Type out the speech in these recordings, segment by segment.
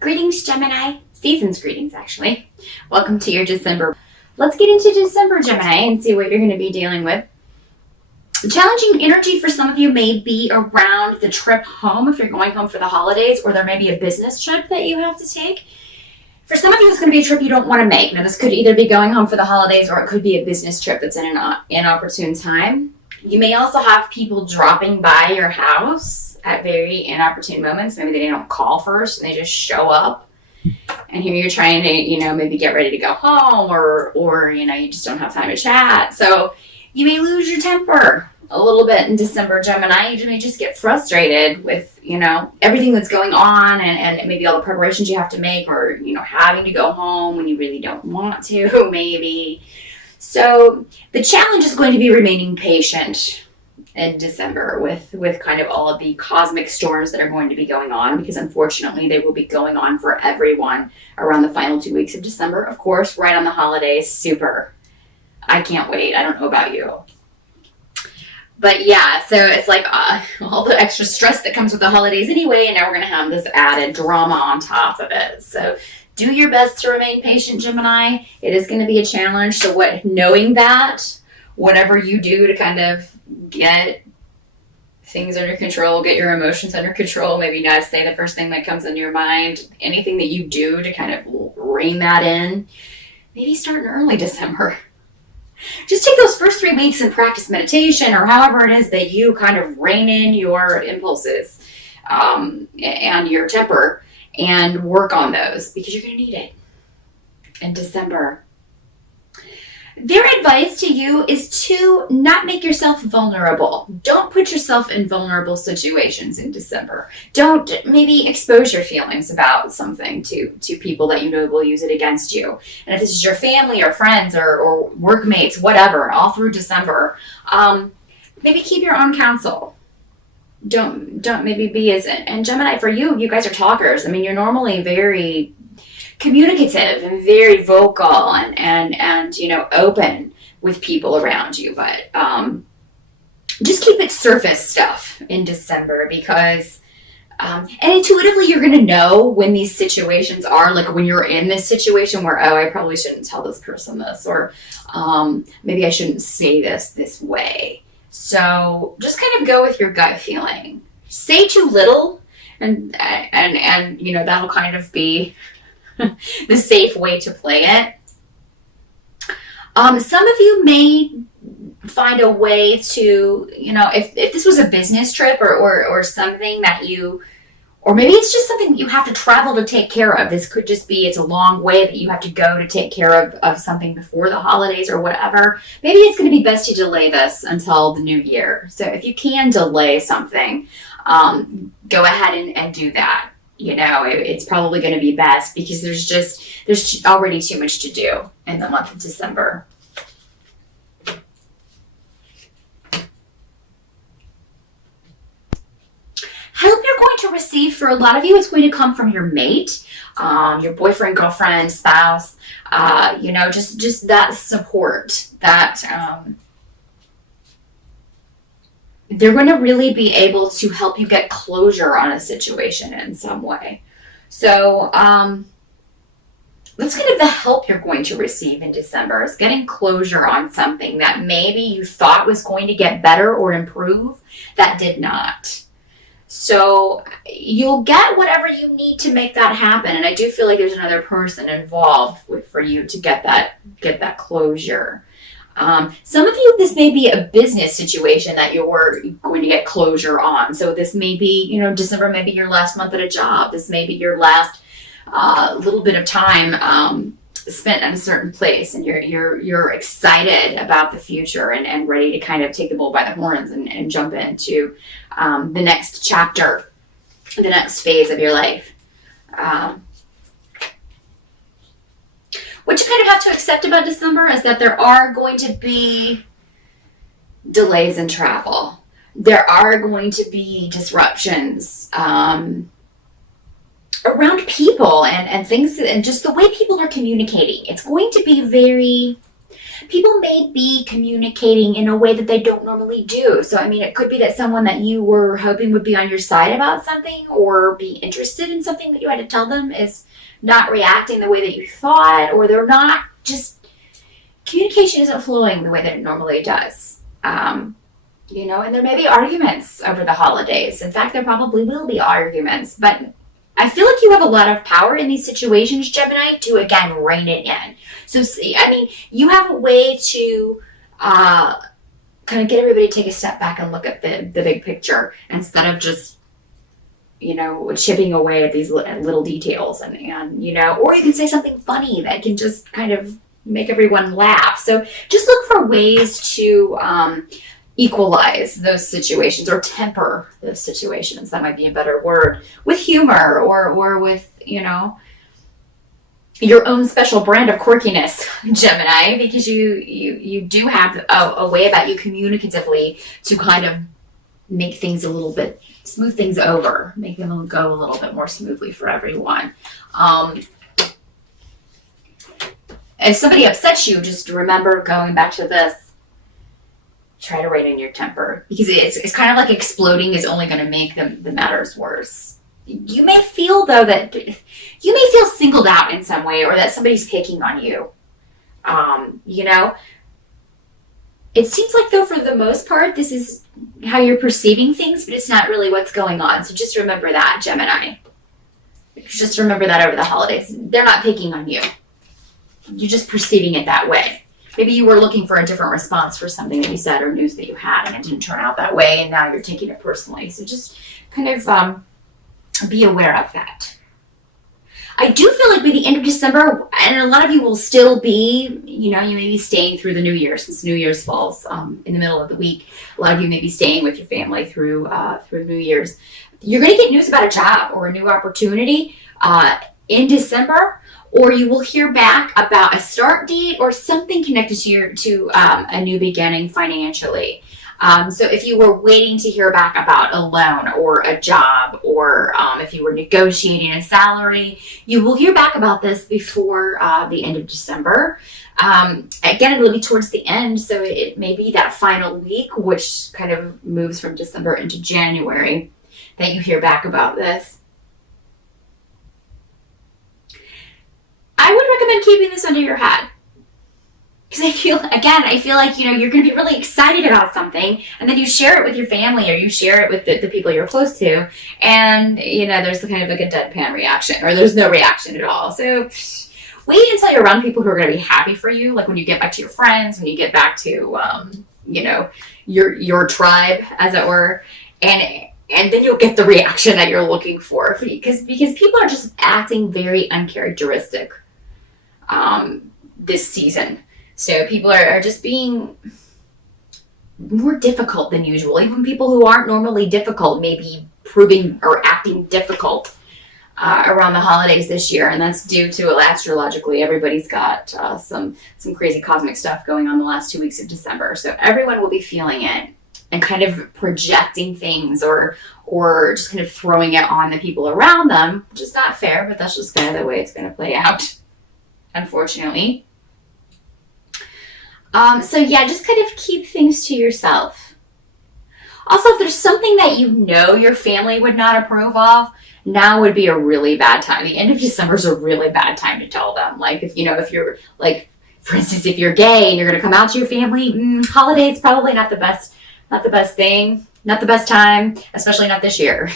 Greetings, Gemini. Season's greetings, actually. Welcome to your December. Let's get into December, Gemini, and see what you're going to be dealing with. Challenging energy for some of you may be around the trip home if you're going home for the holidays, or there may be a business trip that you have to take. For some of you, it's going to be a trip you don't want to make. Now, this could either be going home for the holidays, or it could be a business trip that's in an inopportune time. You may also have people dropping by your house at very inopportune moments. Maybe they don't call first and they just show up. And here you're trying to, maybe get ready to go home or you just don't have time to chat. So you may lose your temper a little bit in December, Gemini. You may just get frustrated with, everything that's going on and maybe all the preparations you have to make or, having to go home when you really don't want to, maybe. So the challenge is going to be remaining patient in December with kind of all of the cosmic storms that are going to be going on, because unfortunately they will be going on for everyone around the final 2 weeks of December. Of course, right on the holidays. Super. I can't wait. I don't know about you. But yeah, so it's like all the extra stress that comes with the holidays anyway, and now we're going to have this added drama on top of it. So do your best to remain patient, Gemini. It is going to be a challenge. So knowing that, whatever you do to kind of get things under control, get your emotions under control, maybe not say the first thing that comes into your mind, anything that you do to kind of rein that in, maybe start in early December. Just take those first 3 weeks and practice meditation or however it is that you kind of rein in your impulses and your temper and work on those, because you're going to need it in December. Their advice to you is to not make yourself vulnerable. Don't put yourself in vulnerable situations in December. Don't maybe expose your feelings about something to people that you know will use it against you. And if this is your family or friends or workmates, whatever, all through December, maybe keep your own counsel. Don't maybe be and Gemini, for you guys are talkers. I mean, you're normally very communicative and very vocal and open with people around you, but just keep it surface stuff in December, because and intuitively you're going to know when these situations are, like when you're in this situation where, I probably shouldn't tell this person this, or maybe I shouldn't say this way. So just kind of go with your gut feeling. Say too little and that'll kind of be the safe way to play it. Some of you may find a way to, if this was a business trip or something that or maybe it's just something that you have to travel to take care of. This could just be, it's a long way that you have to go to take care of something before the holidays or whatever. Maybe it's going to be best to delay this until the new year. So if you can delay something, go ahead and do that. It's probably going to be best, because there's already too much to do in the month of December. Help you're going to receive, for a lot of you, it's going to come from your mate, your boyfriend, girlfriend, spouse, just that support, that they're going to really be able to help you get closure on a situation in some way. So that's kind of the help you're going to receive in December, is getting closure on something that maybe you thought was going to get better or improve that did not. So you'll get whatever you need to make that happen. And I do feel like there's another person involved for you to get that closure. Some of you, this may be a business situation that you're going to get closure on. So this may be, December may be your last month at a job. This may be your last little bit of time spent in a certain place, and you're excited about the future and ready to kind of take the bull by the horns and jump into the next chapter, the next phase of your life. What you kind of have to accept about December is that there are going to be delays in travel. There are going to be disruptions around people and things, and just the way people are communicating. It's going to be very people may be communicating in a way that they don't normally do. So, I mean, it could be that someone that you were hoping would be on your side about something or be interested in something that you had to tell them is not reacting the way that you thought, or they're not just, communication isn't flowing the way that it normally does. And there may be arguments over the holidays. In fact, there probably will be arguments, but I feel like you have a lot of power in these situations, Gemini, to, again, rein it in. So, I mean, you have a way to kind of get everybody to take a step back and look at the big picture instead of just, chipping away at these little details. And or you can say something funny that can just kind of make everyone laugh. So just look for ways to equalize those situations or temper those situations. That might be a better word, with humor or with, your own special brand of quirkiness, Gemini, because you do have a way about you communicatively to kind of make things a little bit, smooth things over, make them go a little bit more smoothly for everyone. If somebody upsets you, just remember, going back to this, try to rein in your temper, because it's kind of like exploding is only going to make the matters worse. You may feel, though, that you may feel singled out in some way, or that somebody's picking on you. It seems like, though, for the most part, this is how you're perceiving things, but it's not really what's going on. So just remember that, Gemini. Just remember that over the holidays. They're not picking on you. You're just perceiving it that way. Maybe you were looking for a different response for something that you said or news that you had, and it didn't turn out that way, and now you're taking it personally. So just kind of be aware of that. I do feel like by the end of December, and a lot of you will still be, you may be staying through the New Year, since New Year's falls in the middle of the week. A lot of you may be staying with your family through New Year's. You're going to get news about a job or a new opportunity in December, or you will hear back about a start date or something connected to a new beginning financially. So if you were waiting to hear back about a loan or a job, or if you were negotiating a salary, you will hear back about this before the end of December. Again, it'll be towards the end, so it may be that final week, which kind of moves from December into January, that you hear back about this. I would recommend keeping this under your hat. Because I feel like, you're going to be really excited about something, and then you share it with your family, or you share it with the people you're close to, and, there's kind of like a deadpan reaction, or there's no reaction at all. So wait until you're around people who are going to be happy for you, like when you get back to your friends, when you get back to, your tribe, as it were, and then you'll get the reaction that you're looking for, because people are just acting very uncharacteristic this season. So people are just being more difficult than usual. Even people who aren't normally difficult may be proving or acting difficult around the holidays this year. And that's due to, astrologically, everybody's got some crazy cosmic stuff going on the last 2 weeks of December. So everyone will be feeling it and kind of projecting things or just kind of throwing it on the people around them, which is not fair, but that's just kind of the way it's going to play out, unfortunately. Just kind of keep things to yourself. Also, if there's something that your family would not approve of, now would be a really bad time. The end of December is a really bad time to tell them. Like, if you're, like, for instance, if you're gay and you're going to come out to your family, holidays probably not the best thing, not the best time, especially not this year.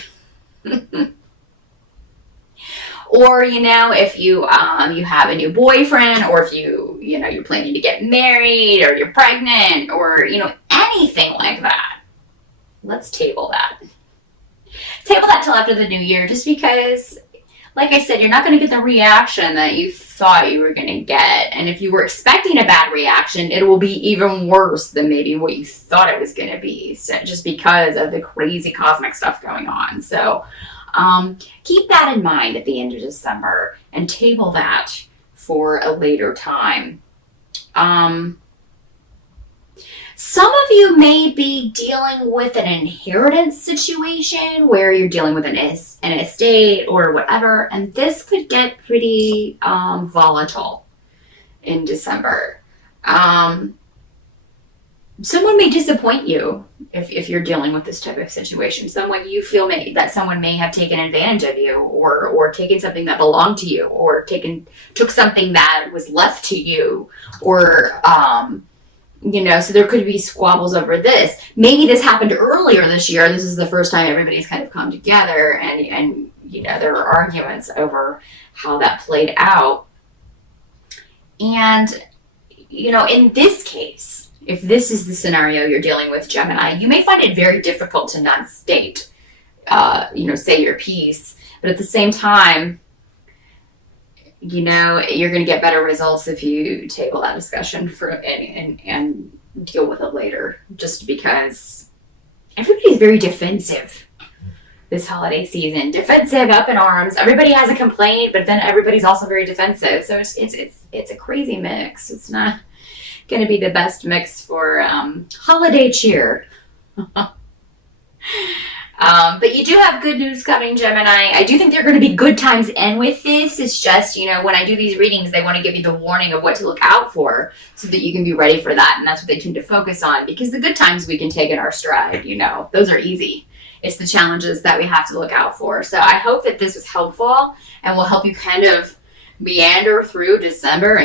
Or, if you have a new boyfriend, or if you're planning to get married, or you're pregnant, or, anything like that. Let's table that. Table that till after the new year, just because, like I said, you're not going to get the reaction that you thought you were going to get. And if you were expecting a bad reaction, it will be even worse than maybe what you thought it was going to be, so, just because of the crazy cosmic stuff going on. So, keep that in mind at the end of December and table that for a later time. Some of you may be dealing with an inheritance situation where you're dealing with an estate or whatever, and this could get pretty volatile in December. Someone may disappoint you if you're dealing with this type of situation. Someone you feel that someone may have taken advantage of you, or taken something that belonged to you, or took something that was left to you, or so there could be squabbles over this. Maybe this happened earlier this year. This is the first time everybody's kind of come together, and there were arguments over how that played out. And in this case, if this is the scenario you're dealing with, Gemini, you may find it very difficult to not state, say your piece. But at the same time, you're going to get better results if you table that discussion and deal with it later. Just because everybody's very defensive this holiday season. Defensive, up in arms. Everybody has a complaint, but then everybody's also very defensive. So it's a crazy mix. It's not going to be the best mix for holiday cheer. But you do have good news coming, Gemini. I do think there are going to be good times end with this. It's just, when I do these readings, they want to give you the warning of what to look out for so that you can be ready for that. And that's what they tend to focus on, because the good times we can take in our stride, those are easy. It's the challenges that we have to look out for. So I hope that this was helpful and will help you kind of meander through December